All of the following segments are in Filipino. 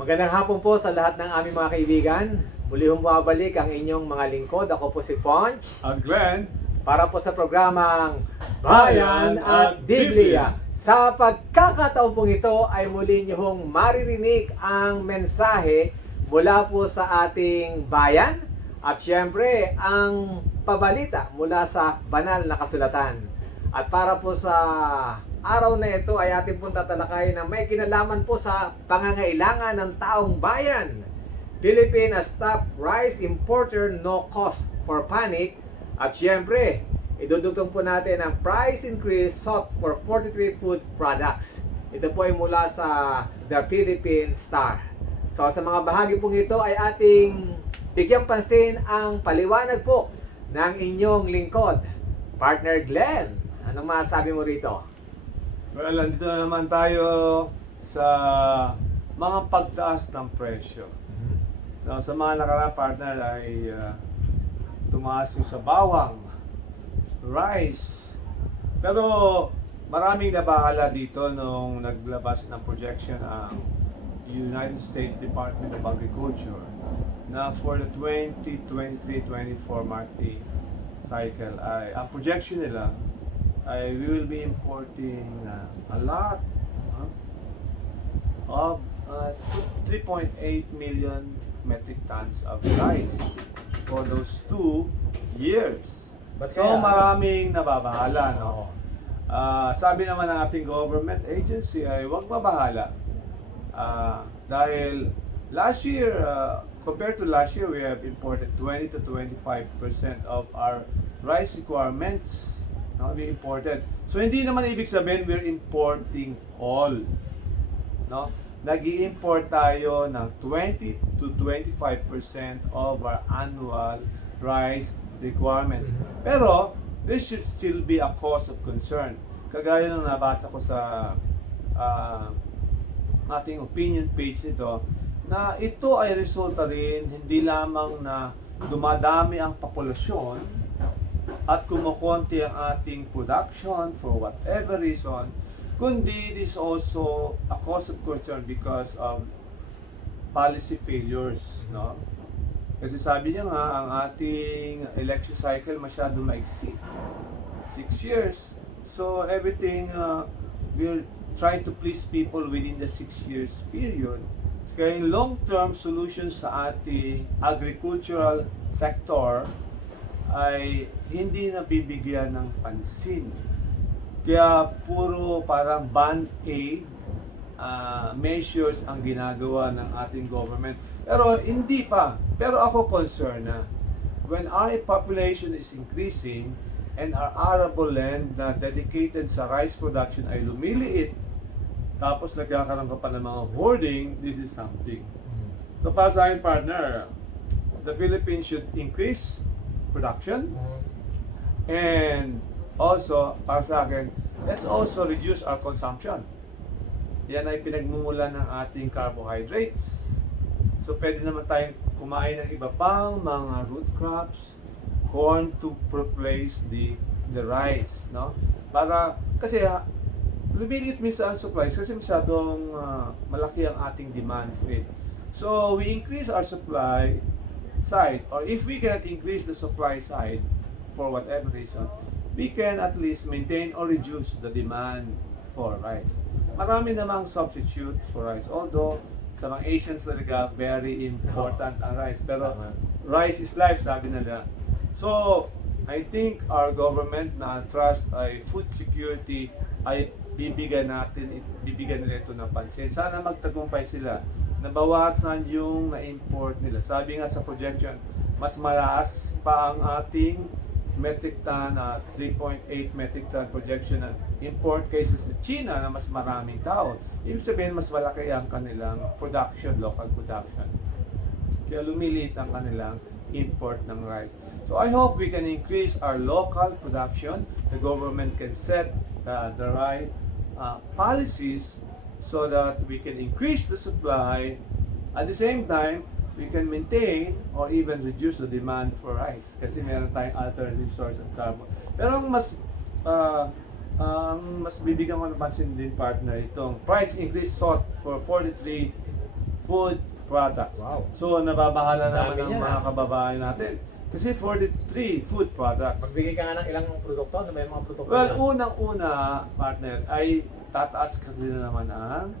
Magandang hapon po sa lahat ng aming mga kaibigan. Muli hong bumabalik ang inyong mga lingkod. Ako po si Ponch. At Glenn, Para po sa programang Bayan at Biblia. Sa pagkakataon pong ito ay muli niyo hong maririnig ang mensahe mula po sa ating bayan at syempre ang pabalita mula sa banal na kasulatan. At para po sa araw na ito ay ating pong tatalakayin na may kinalaman po sa pangangailangan ng taong bayan. Philippine as top rice importer, no cause for panic. At syempre, idudugtong po natin ang price increase sought for 43 food products. Ito po ay mula sa The Philippine Star. So sa mga bahagi pong ito ay ating bigyang pansin ang paliwanag po ng inyong lingkod. Partner Glenn, anong masasabi mo rito? well, nandito na naman tayo sa mga pagtaas ng presyo. No, sa mga nakaraang partner ay tumaas yung sa bawang, rice. Pero maraming nabahala dito nung naglabas ng projection ang United States Department of Agriculture na for the 2023-24 marketing cycle ay ang projection nila ay we will be importing a lot of 3.8 million metric tons of rice for those 2 years. But So maraming nababahala, no? Sabi naman ng ating government agency ay huwag mabahala. Dahil last year, compared to last year, we have imported 20 to 25% of our rice requirements. No, we imported. So hindi naman ibig sabihin we're importing all. No? Nag-i-import tayo ng 20 to 25% of our annual rice requirements. Pero this should still be a cause of concern. Kagaya ng nabasa ko sa ating opinion page nito, na ito ay resulta rin hindi lamang na dumadami ang populasyon at kumukonti ang ating production for whatever reason, kundi it is also a cause of concern because of policy failures, no? Kasi sabi niya nga, ang ating election cycle masyado maiksi. 6 years. So everything we'll try to please people within the 6 years period. Kaya yung long-term solutions sa ating agricultural sector ay hindi nabibigyan ng pansin. Kaya puro parang band-aid measures ang ginagawa ng ating government. Pero hindi pa. Pero ako concerned na when our population is increasing and our arable land na dedicated sa rice production ay lumiliit, tapos nagkakaroon ka pa ng mga hoarding, this is something. So para sa akin, partner, the Philippines should increase production and also, para sa akin, let's also reduce our consumption. Yan ay pinagmumulan ng ating carbohydrates. So pwede naman tayong kumain ng iba pang mga root crops, corn to replace the rice, no? Para kasi lumiliit minsan ang supplies kasi masyadong malaki ang ating demand for it. So we increase our supply side, or if we cannot increase the supply side for whatever reason, we can at least maintain or reduce the demand for rice. Marami namang substitute for rice, although sa mga Asians talaga very important ang rice, pero rice is life, sabi nila. So I think our government na trust ay food security ay bibigyan nila ito ng pansin. Sana magtagumpay sila, nabawasan yung na-import nila. Sabi nga sa projection, mas malakas pa ang ating metric ton, 3.8 metric ton projection ng import kaysa sa China na mas maraming tao. Ibig sabihin, mas malaki ang kanilang production, local production. Kaya lumiliit ang kanilang import ng rice. So I hope we can increase our local production. The government can set the right policies so that we can increase the supply. At the same time, we can maintain or even reduce the demand for rice kasi meron tayong alternative source of carbon. Pero ang mas bibigyan ko ng pansin din, partner, itong price increase sought for 43 food products. Wow. So, nababahala Dami naman ng niyan, mga ah. kababayan natin. Kasi 43 food products. Magbigay ka nga ng ilang produkto, ano ba yung mga produkto Well, yan? unang-una, partner, ay tataas kasi na naman ang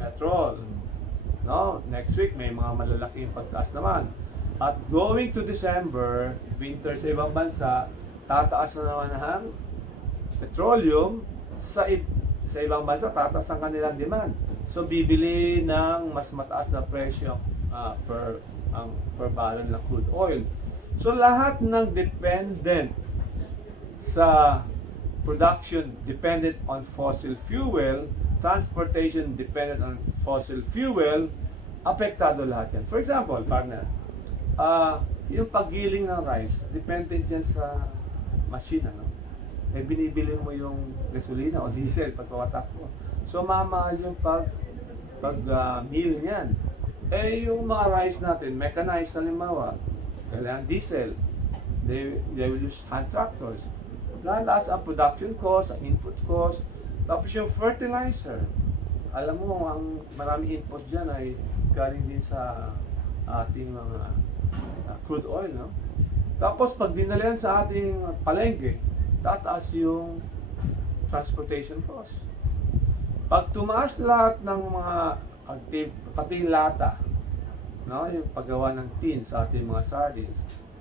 petrol. No? Next week, may mga malalaking pagtaas naman. At going to December, winter sa ibang bansa, tataas na naman ang petroleum. Sa ibang bansa, tataas ang kanilang demand. So, bibili ng mas mataas na presyo per barrel ng crude oil. So, lahat ng dependent sa production dependent on fossil fuel, transportation dependent on fossil fuel, apektado lahat yan. For example, partner, yung paggiling ng rice, dependent yan sa machine, ano? Eh, binibili mo yung gasolina o diesel pagpapatak mo. So, mamahal yung meal niyan. Eh, yung mga rice natin, mechanized halimbawa, kailangan diesel. They will use hand tractors. Lalaas ang production cost, ang input cost, tapos yung fertilizer. Alam mo, ang marami input dyan ay galing din sa ating mga crude oil, no? Tapos pag dinala yan sa ating palengke, tataas yung transportation cost. Pag tumaas lahat ng mga pati lata, no, yung paggawa ng tin sa ating mga sardines,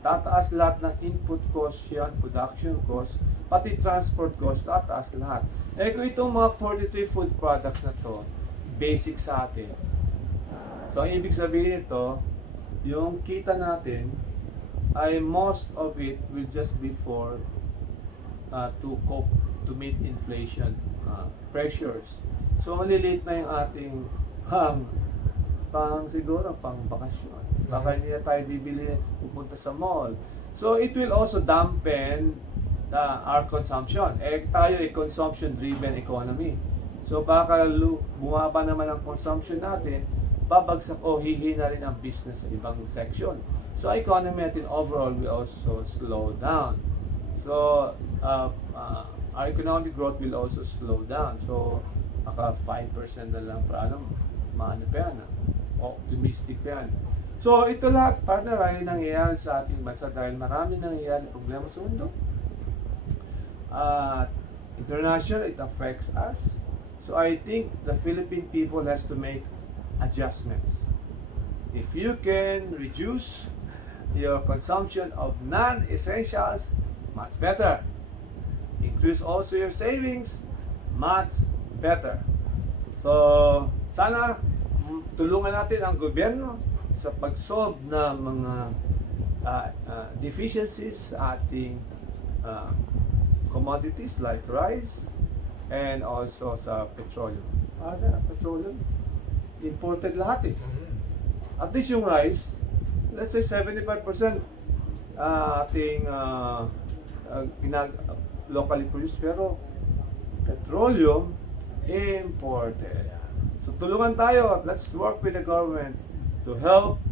tataas lahat ng input cost yan, production cost, pati transport cost, tataas lahat. Eh kung itong mga 43 food products na to, basic sa atin. So ang ibig sabihin ito, yung kita natin ay most of it will just be for to cope, to meet inflation pressures. So maliliit na yung ating siguro pang bakasyon. Baka hindi na tayo bibili, pupunta sa mall. So it will also dampen our consumption. Eh tayo ay consumption-driven economy. So baka bumaba naman ang consumption natin, babagsak o hihina rin ang business sa ibang section. So economy natin overall will also slow down. So our economic growth will also slow down. So baka 5% na lang per annum, maano pa yan, optimistic yan. So ito lahat, partner, ay nangyayari sa ating bansa dahil marami nangyayari problema sa mundo. International, it affects us. So I think the Philippine people has to make adjustments. If you can reduce your consumption of non-essentials, much better. Increase also your savings, much better. So sana tulungan natin ang gobyerno sa pag-solve ng mga deficiencies sa ating commodities like rice and also sa petroleum. Petroleum, imported lahat eh. At least yung rice, let's say 75% ating locally produced, pero petroleum imported. So tulungan tayo, let's work with the government to help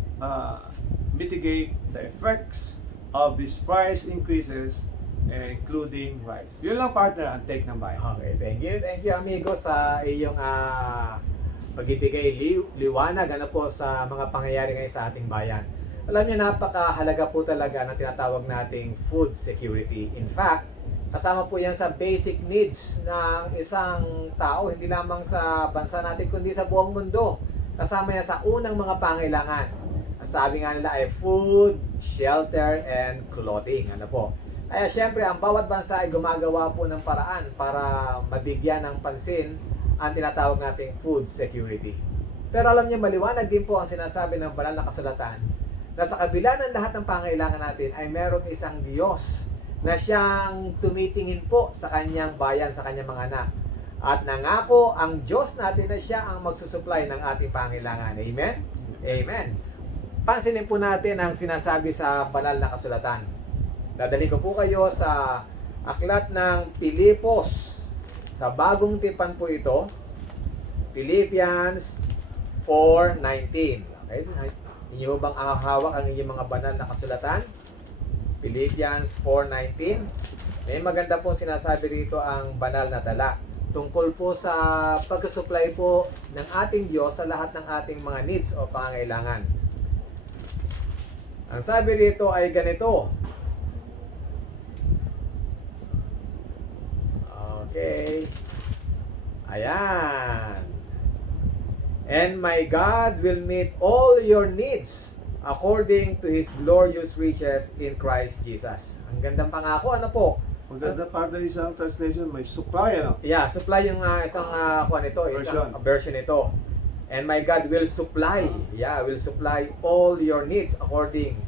mitigate the effects of these price increases, including rice. Yun lang, partner, ang take ng bayan. Okay, thank you amigo sa iyong pagbibigay liwanag po sa mga pangyayari ngayon sa ating bayan. Alam niyo, napakahalaga po talaga ng tinatawag nating food security. In fact, kasama po yan sa basic needs ng isang tao, hindi lamang sa bansa natin kundi sa buong mundo. Kasama yan sa unang mga pangailangan. Ang sabi nga nila ay food, shelter, and clothing. Ano po? Kaya syempre, ang bawat bansa ay gumagawa po ng paraan para mabigyan ng pansin ang tinatawag nating food security. Pero alam niyo, maliwanag din po ang sinasabi ng banal na kasulatan na sa kabila ng lahat ng pangailangan natin ay merong isang Diyos na siyang tumitingin po sa kanyang bayan, sa kanyang mga anak. At nangako ang Diyos natin na siya ang magsusupply ng ating pangailangan. Amen? Amen. Pansinin po natin ang sinasabi sa banal na kasulatan. Dadali ko po kayo sa aklat ng Pilipos. Sa bagong tipan po ito, Philippians 4:19. Okay? Inyo bang hawak ang inyong mga banal na kasulatan? Philippians 4:19. May maganda pong sinasabi rito ang banal na tala. tungkol po sa pag-supply po ng ating Diyos sa lahat ng ating mga needs o pangangailangan. Ang sabi dito ay ganito. Okay. Ayan. And my God will meet all your needs according to His glorious riches in Christ Jesus. Ang gandang pangako, ano po? Maganda part ng isang translation, may supply, ano? Yeah, supply yung isang isang version nito. And my God will supply, will supply all your needs according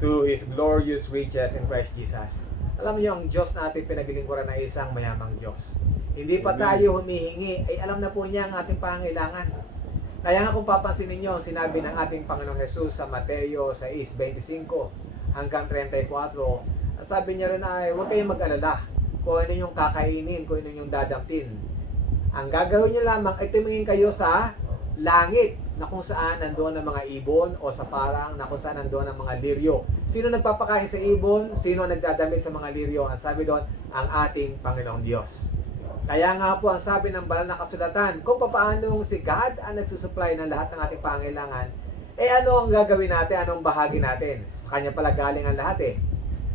to His glorious riches in Christ Jesus. Alam niyo, ang Diyos natin pinaglingkuran na isang mayamang Diyos. Hindi pa Amen. tayo humihingi, ay alam na po niya ang ating pangangailangan. Kaya nga kung papansinin niyo ang sinabi ng ating Panginoong Jesus sa Mateo 6:25 hanggang 34, sabi niya rin ay huwag kayong mag-alala kung ano yung kakainin, kung ano yung dadamtin. Ang gagawin niyo lamang ay tumingin kayo sa langit na kung saan nandoon ang mga ibon o sa parang na kung saan nandoon ang mga liryo. Sino nagpapakain sa ibon? Sino nagdadamit sa mga liryo? Ang sabi doon, ang ating Panginoong Diyos. Kaya nga po ang sabi ng banal na kasulatan, kung paano si God ang nagsusupply ng lahat ng ating pangangailangan, ano ang gagawin natin? Anong bahagi natin? Sa Kanya pala galing ang lahat eh.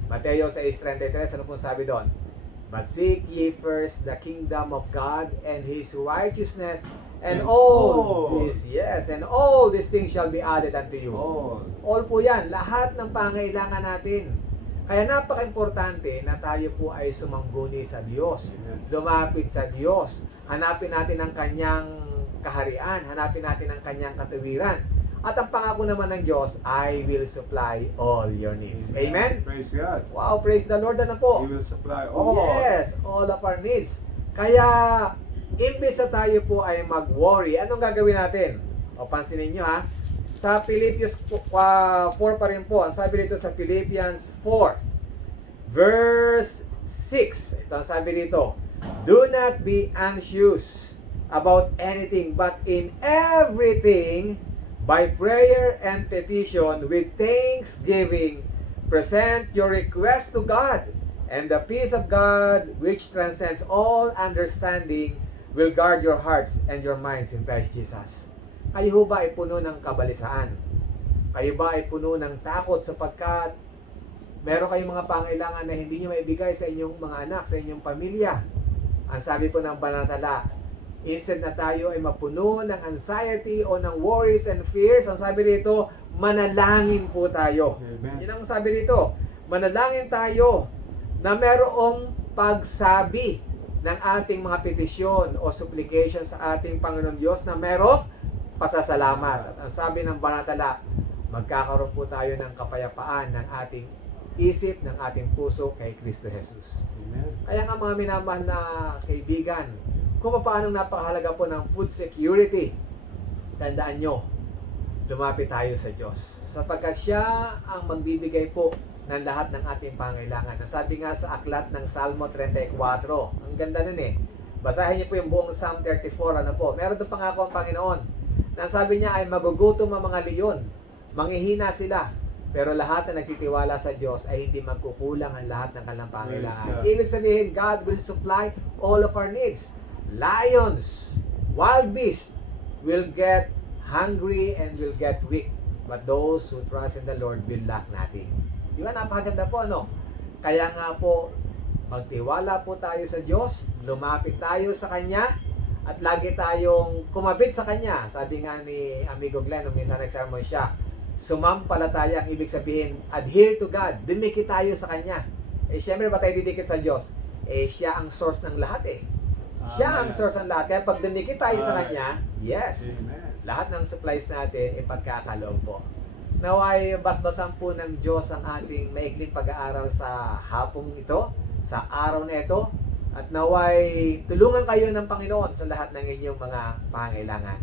Mateo 6:33, ano pong sabi doon? But seek ye first the kingdom of God and His righteousness, and all these things shall be added unto you. All po yan, lahat ng pangailangan natin. Kaya napaka-importante na tayo po ay sumangguni sa Diyos, lumapit sa Diyos, hanapin natin ang Kanyang kaharian, hanapin natin ang Kanyang katuwiran. At ang pangako naman ng Diyos, I will supply all your needs. Amen? Praise God. Wow, praise the Lord, ano po? He will supply all. Yes, all of our needs. Kaya, imbes na tayo po ay mag-worry, anong gagawin natin? O, pansinin nyo ha. Sa Philippians 4 pa rin po. Ang sabi dito sa Philippians 4, verse 6. Ito ang sabi dito. Do not be anxious about anything, but in everything, by prayer and petition, with thanksgiving, present your request to God, and the peace of God, which transcends all understanding, will guard your hearts and your minds in Christ Jesus. Kayo ba ay puno ng kabalisaan? Kayo ba ay puno ng takot sapagkat meron kayong mga pangailangan na hindi nyo maibigay sa inyong mga anak, sa inyong pamilya? Ang sabi po ng Banatala, instead na tayo ay mapuno ng anxiety o ng worries and fears, ang sabi dito, manalangin po tayo. Amen. Yun ang sabi dito, manalangin tayo na merong pagsabi ng ating mga petisyon o supplication sa ating Panginoon Diyos na merong pasasalamat. At ang sabi ng Banatala, magkakaroon po tayo ng kapayapaan ng ating isip, ng ating puso kay Kristo Jesus. Amen. Kaya nga mga minamahal na kaibigan, kung paano napakahalaga po ng food security, tandaan nyo, lumapit tayo sa Diyos. Sapagkat Siya ang magbibigay po ng lahat ng ating pangailangan. Sabi nga sa aklat ng Salmo 34, ang ganda nun eh. Basahin niyo po yung buong Psalm 34, ano po. Meron doon pangako ang Panginoon. Na sabi niya ay magugutom ang mga leon, manghihina sila, pero lahat na nagtitiwala sa Diyos ay hindi magkukulang ang lahat ng kanilang pangailangan. Ibig sabihin, God will supply all of our needs. Lions, wild beasts will get hungry and will get weak, but those who trust in the Lord will lack nothing. Di ba? Napakaganda po, ano? Kaya nga po, magtiwala po tayo sa Diyos, lumapit tayo sa Kanya, at lagi tayong kumapit sa Kanya. Sabi nga ni Amigo Glenn, nung minsan nag-sermon siya, sumampalataya, ang ibig sabihin, adhere to God, dumikit tayo sa Kanya. Siyempre ba tayo didikit sa Diyos? Siya ang source ng lahat eh. Siya ang source ng lahat. Kaya pag dumikit tayo sa Kanya, yes, Amen. lahat ng supplies natin ipagkakaloob po. Naway basbasan po ng Diyos ang ating maikling pag-aaral sa hapong ito, sa araw na ito, at naway tulungan kayo ng Panginoon sa lahat ng inyong mga pangailangan.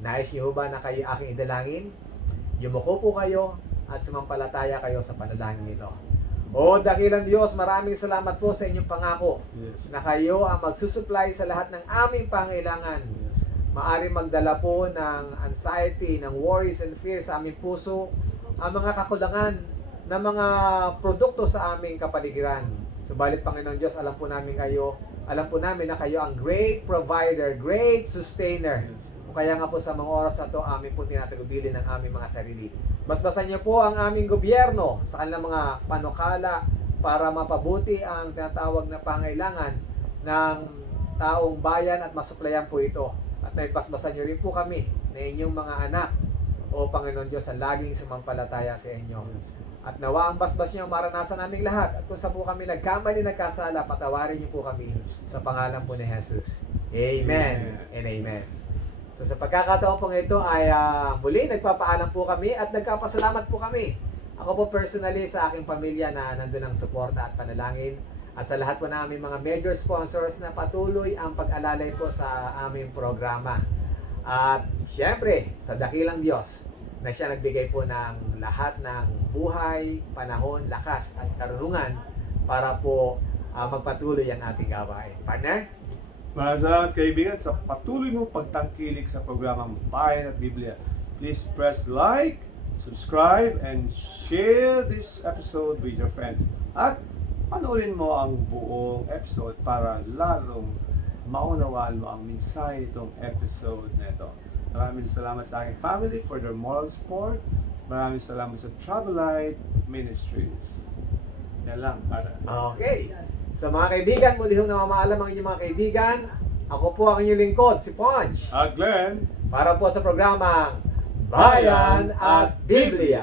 Nais niyo ba na kayo aking idalangin? Yumuko po kayo at sumampalataya kayo sa panalangin nito. O dakilang Diyos, maraming salamat po sa inyong pangako Yes. na kayo ang magsusupply sa lahat ng aming pangailangan. Maari magdala po ng anxiety, ng worries and fears sa aming puso, ang mga kakulangan ng mga produkto sa aming kapaligiran. Subalit Panginoon Diyos, alam po namin kayo alam po namin na kayo ang great provider, great sustainer. Kaya nga po sa mga oras na to, amin po tinatagubilin ang aming mga sarili. Basbasan niyo po ang aming gobyerno sa kanilang mga panukala para mapabuti ang tinatawag na pangailangan ng taong bayan at masuplayan po ito. At naipasbasan niyo rin po kami na inyong mga anak, o Panginoon Diyos, ang laging sumampalataya sa inyo. At nawa ang basbas niyo maranasan naming lahat. At kung sa po kami nagkamali, nagkasala, patawarin niyo po kami sa pangalan po ni Jesus. Amen and amen. So sa pagkakataon pong ito ay muli nagpapaalam po kami at nagkapasalamat po kami. Ako po personally sa aking pamilya na nandun ang suporta at panalangin. At sa lahat po namin mga major sponsors na patuloy ang pag-alalay po sa aming programa. At syempre, sa dakilang Diyos na siya nagbigay po ng lahat ng buhay, panahon, lakas at karunungan para po magpatuloy ang ating gawain. Partner? Maraming salamat kaibigan sa patuloy mong pagtangkilik sa programang Bayan at Biblia. Please press like, subscribe, and share this episode with your friends. At panoorin mo ang buong episode para lalong maunawaan mo ang mensahe itong episode na ito. Maraming salamat sa aking family for their moral support. Maraming salamat sa Travelite Ministries. Yan lang, para. Okay. So mga kaibigan, muli hong namamaalam ang inyong mga kaibigan. Ako po ang inyong lingkod, si Ponch. Glenn. Para po sa programang Bayan at Biblia.